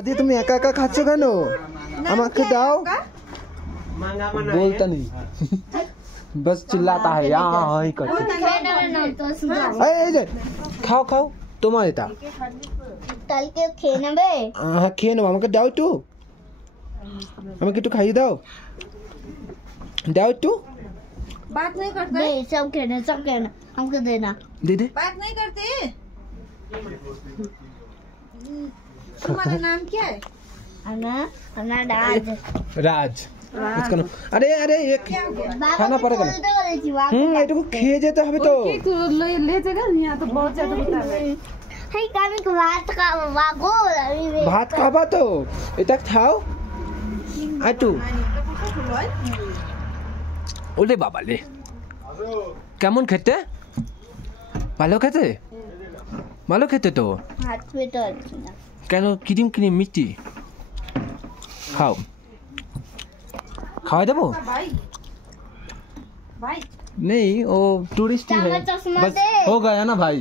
আদি তুমি একা একা খাচ্ছ কেন? আমাকে দাও। बोलता नहीं बस चिल्लाता है यहाँ ही करते। खाओ खाओ তোমার এটা কালকে খেয়ে নেবে। হ্যাঁ খেয়ে নেবো, আমাকে দাও একটু, আমাকে একটু খাইয়ে দাও, দাও একটু। बात नहीं करते सब कहना हमको देना। दे दे। बात नहीं करते। तुम्हारा नाम क्या है? अना राज। राज इसका नाम। अरे अरे ये खाना पड़ेगा ना। এটুকু খেয়ে যেতে হবে তো। ले जाएगा यहाँ तो बहुत ज्यादा बता रहे हैं। हे कमी को ভাত খাবা তো, এটা খাও একটু। ওলে বাবা লে, কেমন খেতে? ভালো খেতে, ভালো খেতে তো। हाथ पे तो अच्छी ना। কেন ক্রিম ক্রিম মিষ্টি খাও, খাওয়া দেবো। भाई भाई नहीं वो टूरिस्ट ही है, चश्मा बस दे। हो गया ना भाई।